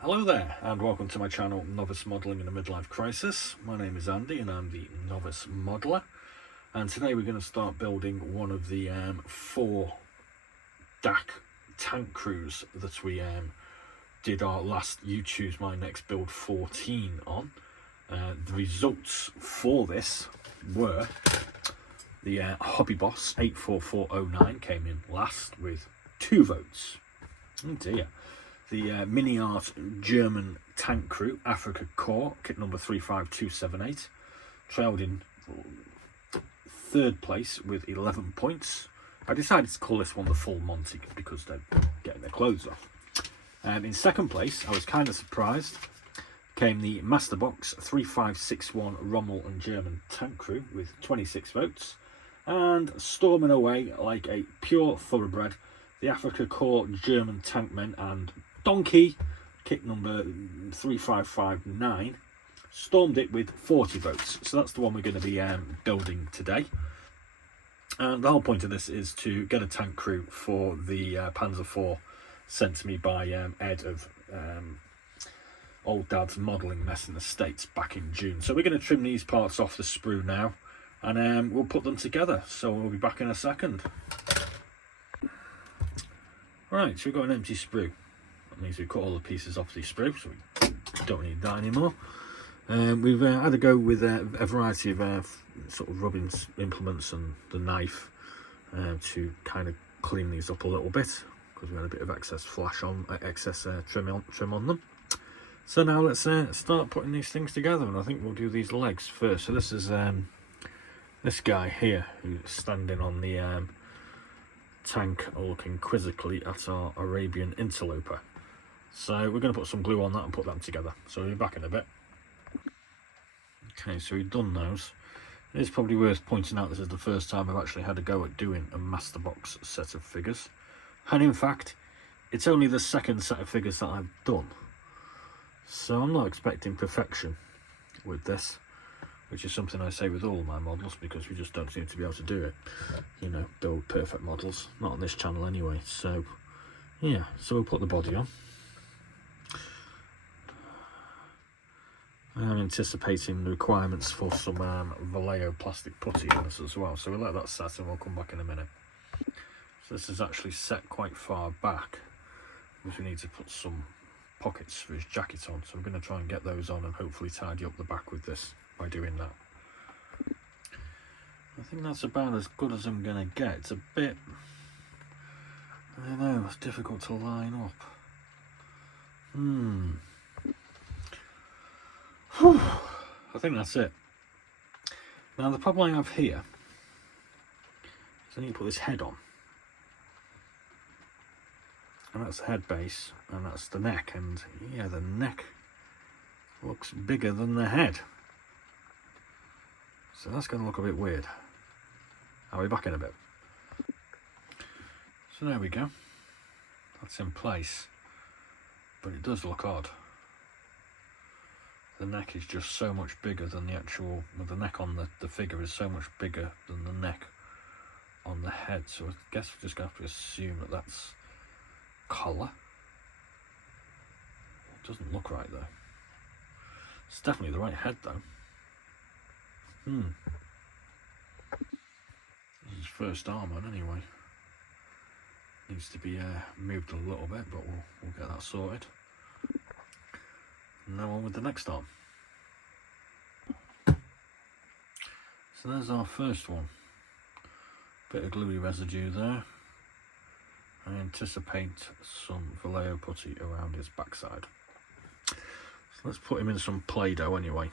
Hello there and welcome to my channel Novice Modelling in a Midlife Crisis. My name is Andy and I'm the Novice Modeller, and today we're going to start building one of the 4 DAC tank crews that we did our last You Choose My Next Build 14 on. The results for this were the Hobby Boss 84409 came in last with 2 votes. Oh dear. The Mini Art German tank crew, Afrika Korps, kit number 35278, trailed in 3rd place with 11 points. I decided to call this one the Full Monty because they're getting their clothes off. In 2nd place, I was kind of surprised, came the Master Box 3561 Rommel and German tank crew with 26 votes. And storming away like a pure thoroughbred, the Afrika Korps German tankmen and Donkey, kit number 3559, stormed it with 40 votes. So that's the one we're going to be building today. And the whole point of this is to get a tank crew for the Panzer IV sent to me by Ed of Old Dad's Modelling Mess in the States back in June. So we're going to trim these parts off the sprue now and we'll put them together. So we'll be back in a second. Right, so we've got an empty sprue. That means we've cut all the pieces off the sprue, so we don't need that anymore. We've had a go with a variety of sort of rubbing implements and the knife to kind of clean these up a little bit because we had a bit of excess trim on them. So now let's start putting these things together, and I think we'll do these legs first. So this is this guy here who's standing on the tank looking quizzically at our Arabian interloper. So we're going to put some glue on that and put them together. So we'll be back in a bit. Okay, so we've done those. It is probably worth pointing out this is the first time I've actually had a go at doing a Master Box set of figures. And in fact, it's only the 2nd set of figures that I've done. So I'm not expecting perfection with this, which is something I say with all my models because we just don't seem to be able to do it. You know, build perfect models. Not on this channel anyway. So, yeah. So we'll put the body on. I'm anticipating the requirements for some Vallejo plastic putty on this as well. So we'll let that set and we'll come back in a minute. So this is actually set quite far back because we need to put some pockets for his jacket on. So I'm going to try and get those on and hopefully tidy up the back with this by doing that. I think that's about as good as I'm going to get. It's a bit, I don't know, it's difficult to line up. I think that's it. Now the problem I have here is I need to put this head on. And that's the head base, and that's the neck, and yeah, the neck looks bigger than the head. So that's going to look a bit weird. I'll be back in a bit. So there we go. That's in place. But it does look odd. The neck is just so much bigger than the actual, the neck on the figure is so much bigger than the neck on the head. So I guess we're just going to have to assume that that's collar. It doesn't look right though. It's definitely the right head though. This is first arm on anyway. Needs to be moved a little bit, but we'll get that sorted. And now on with the next arm. So there's our first one. Bit of gluey residue there. I anticipate some Vallejo putty around his backside. So let's put him in some Play-Doh anyway.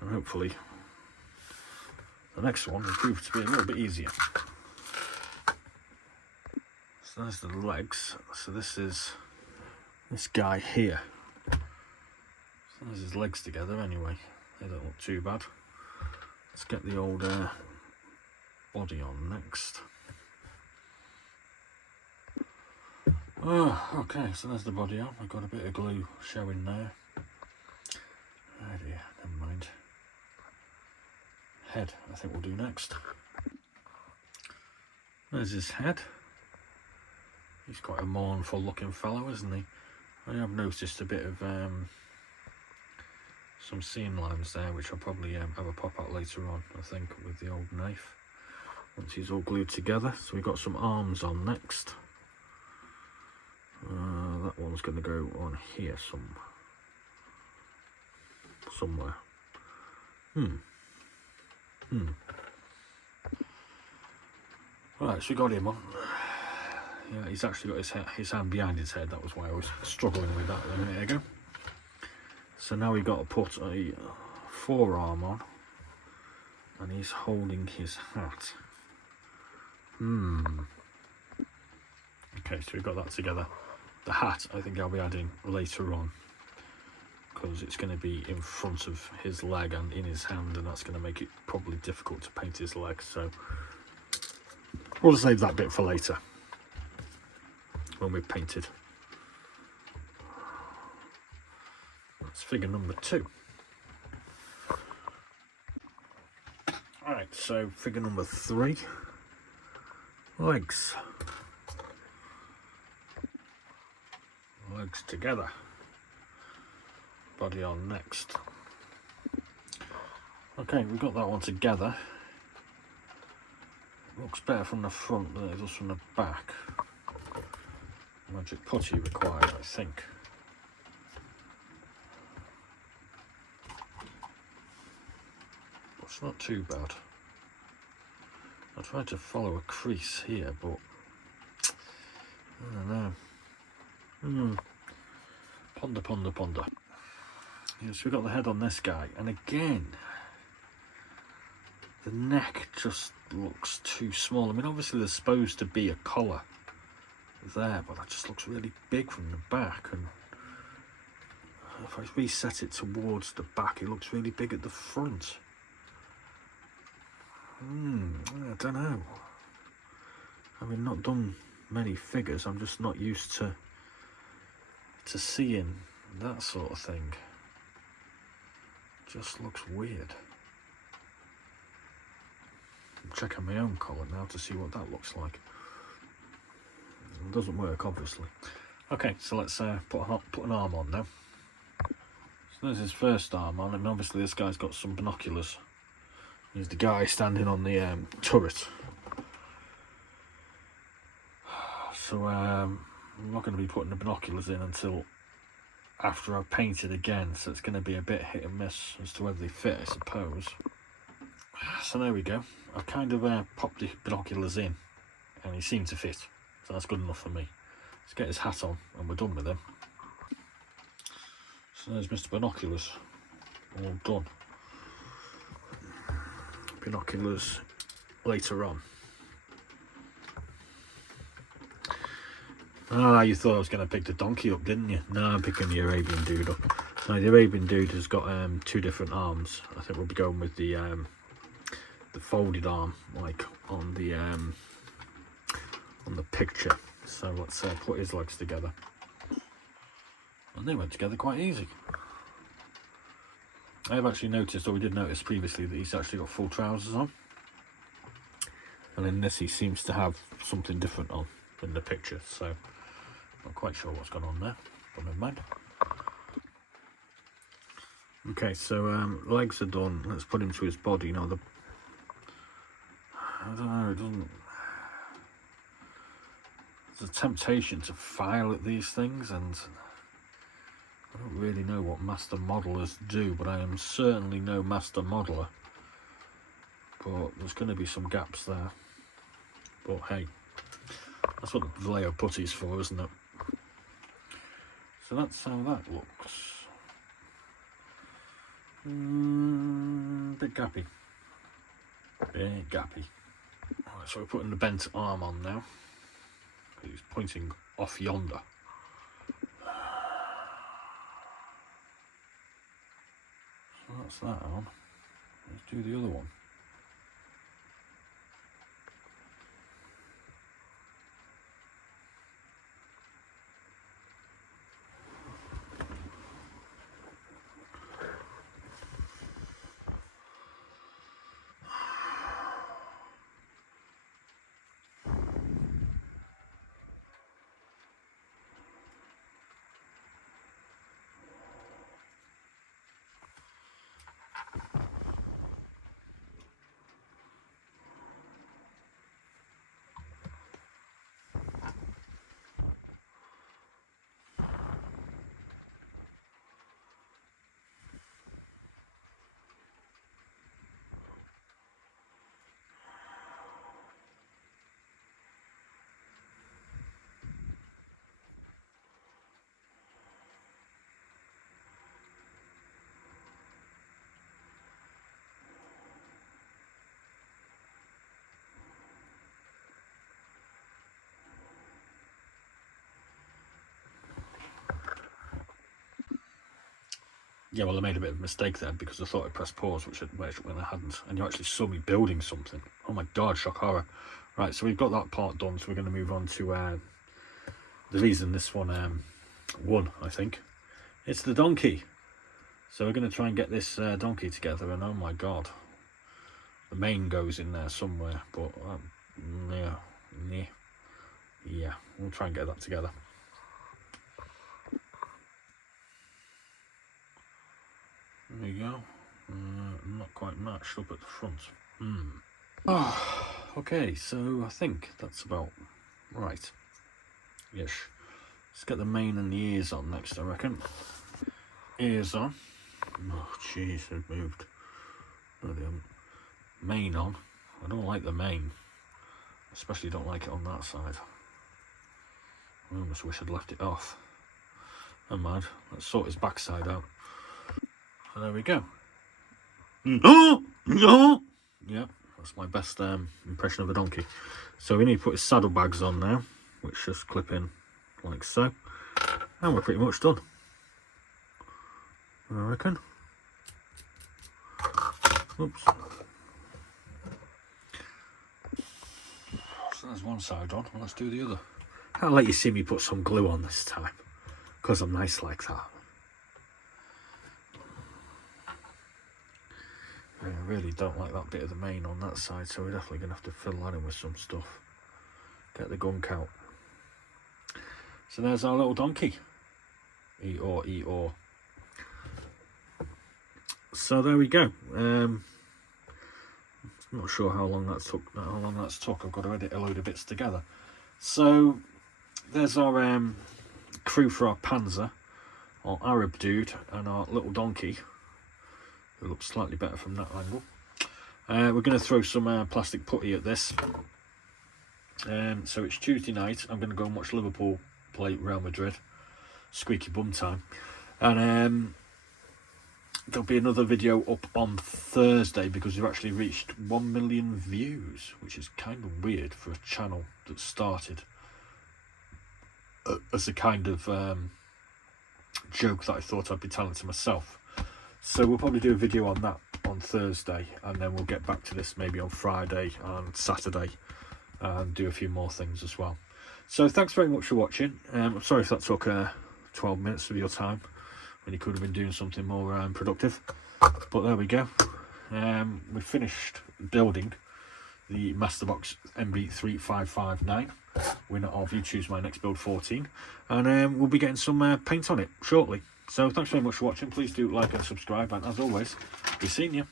And hopefully the next one will prove to be a little bit easier. So there's the legs. So this is this guy here. So there's his legs together anyway. They don't look too bad. Let's get the old body on next. Oh, okay, so there's the body on. I've got a bit of glue showing there. Oh dear, never mind. Head, I think we'll do next. There's his head. He's quite a mournful looking fellow, isn't he? I have noticed a bit of some seam lines there, which I'll probably have a pop out later on, I think, with the old knife, once he's all glued together. So we've got some arms on next. That one's going to go on here somewhere. Right, so we got him on. Yeah, he's actually got his hand behind his head. That was why I was struggling with that a minute ago. So now we've got to put a forearm on, and he's holding his hat. Okay, so we've got that together. The hat, I think I'll be adding later on, because it's going to be in front of his leg and in his hand, and that's going to make it probably difficult to paint his leg. So we'll save that bit for later, when we've painted. That's figure number 2. Alright, so figure number 3. Legs. Legs together. Body on next. Okay, we've got that one together. Looks better from the front than it does from the back. Magic putty required, I think. It's not too bad. I tried to follow a crease here, but I don't know. Ponder. Yes, we've got the head on this guy, and again, the neck just looks too small. I mean, obviously there's supposed to be a collar there, but that just looks really big from the back, and if I reset it towards the back, it looks really big at the front. I don't know. Having not done many figures, I'm just not used to seeing that sort of thing. Just looks weird. I'm checking my own collar now to see what that looks like. It doesn't work, obviously. Okay, so let's put an arm on now. So there's his first arm on, and obviously this guy's got some binoculars. He's the guy standing on the turret. So I'm not going to be putting the binoculars in until after I've painted again, so it's going to be a bit hit and miss as to whether they fit, I suppose. So there we go. I've kind of popped the binoculars in, and he seemed to fit, so that's good enough for me. Let's get his hat on, and we're done with him. So there's Mr. Binoculars, all done. Binoculars later on. Ah, you thought I was going to pick the donkey up, didn't you? No, I'm picking the Arabian dude up. Now, the Arabian dude has got 2 different arms. I think we'll be going with the folded arm, like on the picture. So let's put his legs together. And they went together quite easy. I have actually noticed, or we did notice previously, that he's actually got full trousers on. And in this he seems to have something different on in the picture, so not quite sure what's gone on there, but never mind. Okay, so legs are done. Let's put him to his body. Now, I don't know, it doesn't... There's a temptation to file at these things, and I don't really know what master modelers do, but I am certainly no master modeler. But there's going to be some gaps there. But hey, that's what the Vallejo putty's for, isn't it? So that's how that looks. Bit gappy. Bit gappy. Right, so we're putting the bent arm on now. He's pointing off yonder. So that's that on. Let's do the other one. Yeah, well, I made a bit of a mistake there because I thought I pressed pause, when I hadn't, and you actually saw me building something. Oh my god, shock horror. Right, so we've got that part done, so we're going to move on to the reason this one won, I think. It's the donkey. So we're going to try and get this donkey together, and oh my god, the mane goes in there somewhere, but yeah, we'll try and get that together. There you go. Not quite matched up at the front. Okay, so I think that's about right. Yes. Let's get the mane and the ears on next, I reckon. Ears on. Oh, jeez, they've moved. No, they haven't. Mane on. I don't like the mane. Especially don't like it on that side. I almost wish I'd left it off. Never mind. Let's sort his backside out. So there we go. Yep, that's my best impression of a donkey. So we need to put his saddlebags on now, which just clip in like so. And we're pretty much done, I reckon. Oops. So there's one side on, let's do the other. I'll let you see me put some glue on this time, because I'm nice like that. I really don't like that bit of the mane on that side, so we're definitely going to have to fill that in with some stuff. Get the gunk out. So there's our little donkey. Eeyore, Eeyore. So there we go. I'm not sure how long that's took. I've got to edit a load of bits together. So there's our crew for our Panzer, our Arab dude, and our little donkey. It looks slightly better from that angle. We're going to throw some plastic putty at this. So it's Tuesday night. I'm going to go and watch Liverpool play Real Madrid. Squeaky bum time. And there'll be another video up on Thursday because we've actually reached 1 million views, which is kind of weird for a channel that started as a kind of joke that I thought I'd be telling to myself. So we'll probably do a video on that on Thursday, and then we'll get back to this maybe on Friday and Saturday and do a few more things as well. So thanks very much for watching. I'm sorry if that took 12 minutes of your time when you could have been doing something more productive, but there we go. We finished building the Masterbox MB3559, winner of You Choose My Next Build 14, and we'll be getting some paint on it shortly. So thanks very much for watching. Please do like and subscribe, and as always, be seeing you.